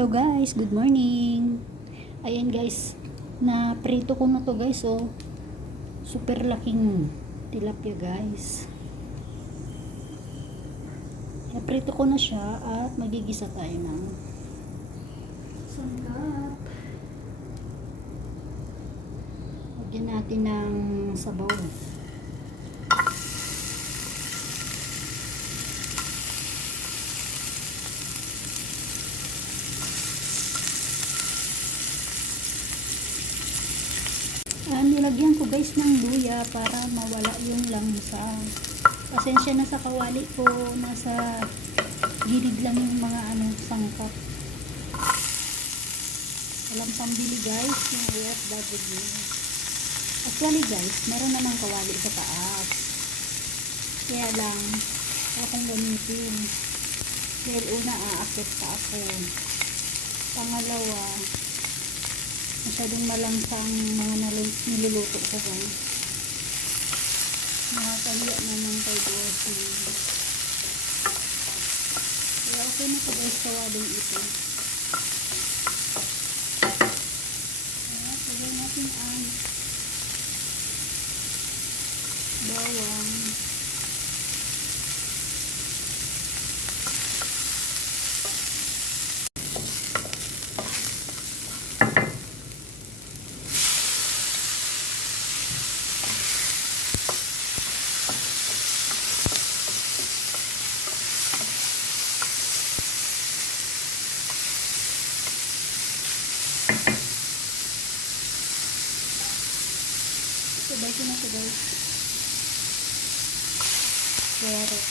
Hello guys, good morning. Ayan guys, na prito ko na to guys, oh. Super laking tilapia guys. Na prito ko na siya at magigisa tayo ng sangkap. Lagyan natin ng sabaw. Nilagyan ko guys ng luya para mawala yung langsa. Pasensya na sa kawali ko, nasa gilid lang yung mga sangkap. Walang pambili guys, yung OFW. Actually guys, meron namang kawali sa taas. Kaya lang, akong gamitin. Dahil una, aakit pa ako. Pangalawa, masyadong malangsang mga niluluto ko guys. Nakakahiya naman kay bossing. Kaya okay na po guys, kawaling ito. Kaya lagyan natin ang bawang. Sabay ko na ito guys. Carrot.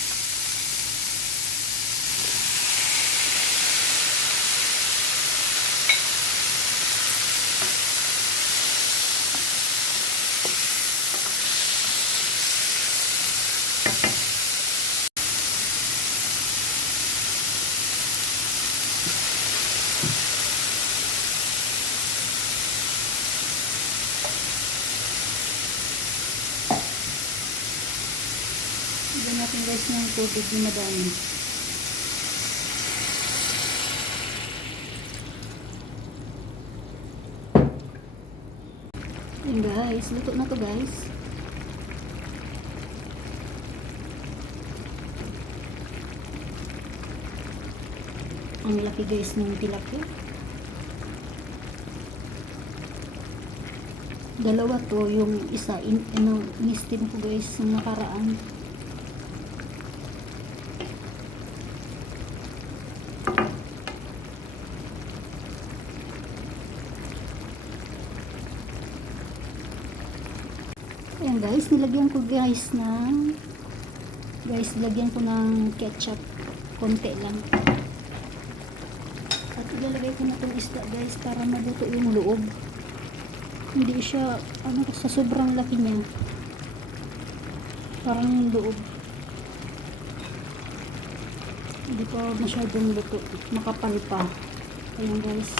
Lagyan natin guys ng tubig na madami. Ayan guys, luto na to guys. Ang laki guys ng tilapia. Dalawa to, yung isa in-steam ko guys yung nakaraan. Ayan guys, nilagyan ko guys nilagyan ko ng ketchup konti lang. At ilalagay ko na itong isda guys para maluto yung loob. Hindi siya sa sobrang laki niya, parang yung loob hindi pa masyadong luto, makapal pa. Ayan guys,